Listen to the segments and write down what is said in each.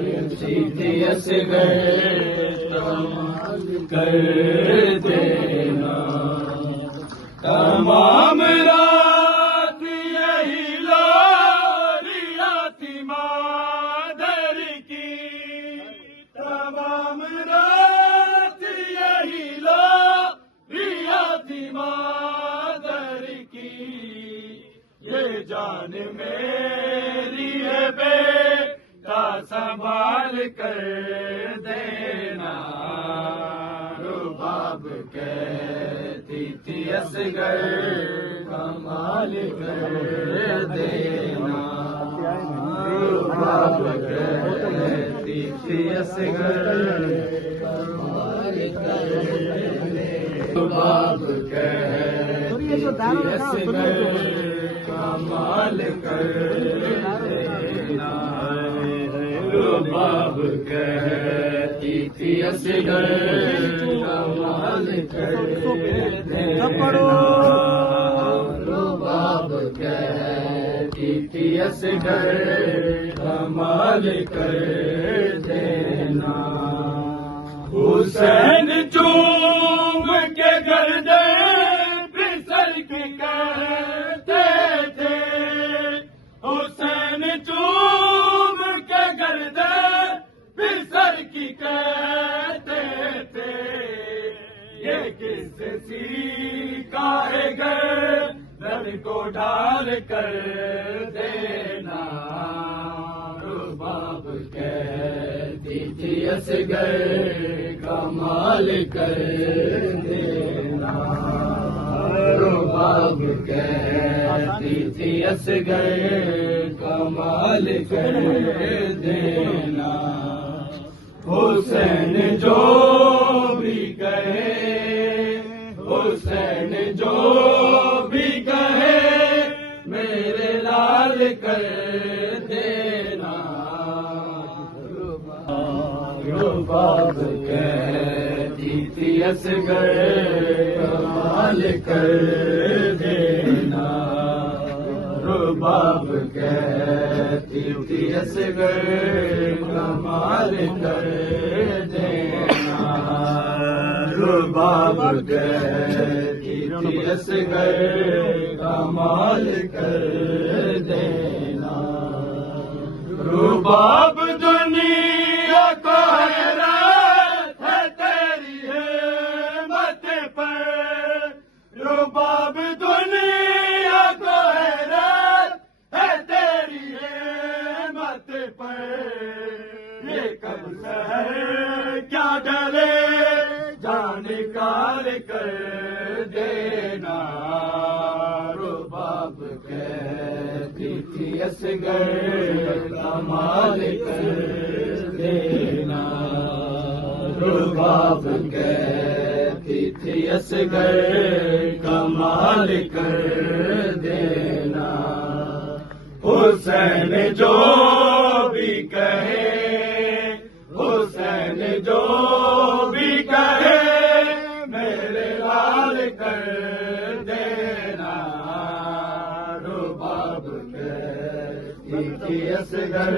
کہتی اصغر کمال کر دینا، تمام رات یہی لاری آتی مادر کی، تمام رات یہی لاری آتی مادر کی، یہ جان میری ہے بیٹا سنبھال کر دینا، رباب کہتی تھی اصغر کمال کر دینا، رباب کہتی تھی اصغر کمال کر دینا، رباب کہتی تھی اصغر کمال کر دینا، رباب کہتی تھی اصغر کمال کر دینا، رباب کہتی تھی اصغر کمال کر دینا، حسین چوم کے گردن پہ سر کی کہتے تھے، حسین چوم کے گردن پہ سر کی کہتے تھے، یہ کس سیکھا ہے گردن کو ڈال کر دینا، رباب کہتی تھی اصغر کمال کر دینا، رباب کہتی تھی اصغر کمال کر دینا، حسین جو بھی کہے، حسین جو بھی کہے میرے لال کر دینا، رباب کہتی تھی اصغر کمال کر دینا، رباب کہتی تھی اصغر کمال کر دینا، رباب کہتی تھی اصغر کمال کر دینا، رباب دنیا کو حیرت ہے تیری ہمت پر، رباب دنیا کو حیرت ہے تیری ہمت پر، یہ کب سہر کیا ڈلے جان نکال کر دینا، رباب کہتی تھی اصغر کمال کر دینا، رباب کہتی تھی اصغر کمال کر دینا، حسین جو بھی کہے، حسین جو بھی کہے میرے لال کر دینا، رباب کہتی تھی اصغر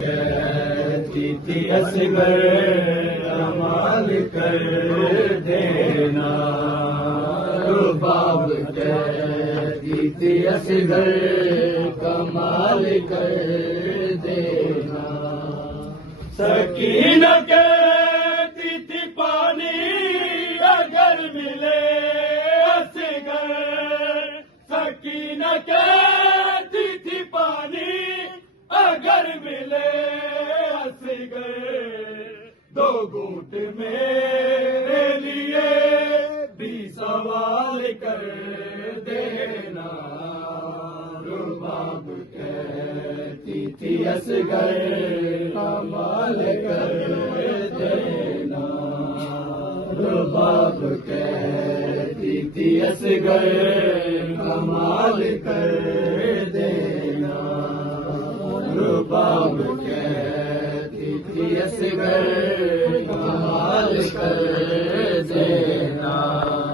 کہتی تھی اصغر کمال کر دینا، رباب کہتی تھی اصغر کمال کر دینا، سکینہ کہتی تھی پانی اگر ملے اصغر، سکینہ کہتی تھی پانی اگر ملے اصغر، دو گھونٹ میرے لیے بھی سوال کر دینا، رباب کہتی تھی اصغر کمال کر دینا، رباب کہتی تھی اصغر کمال کر دینا، رباب کہتی تھی اصغر کمال کر دینا،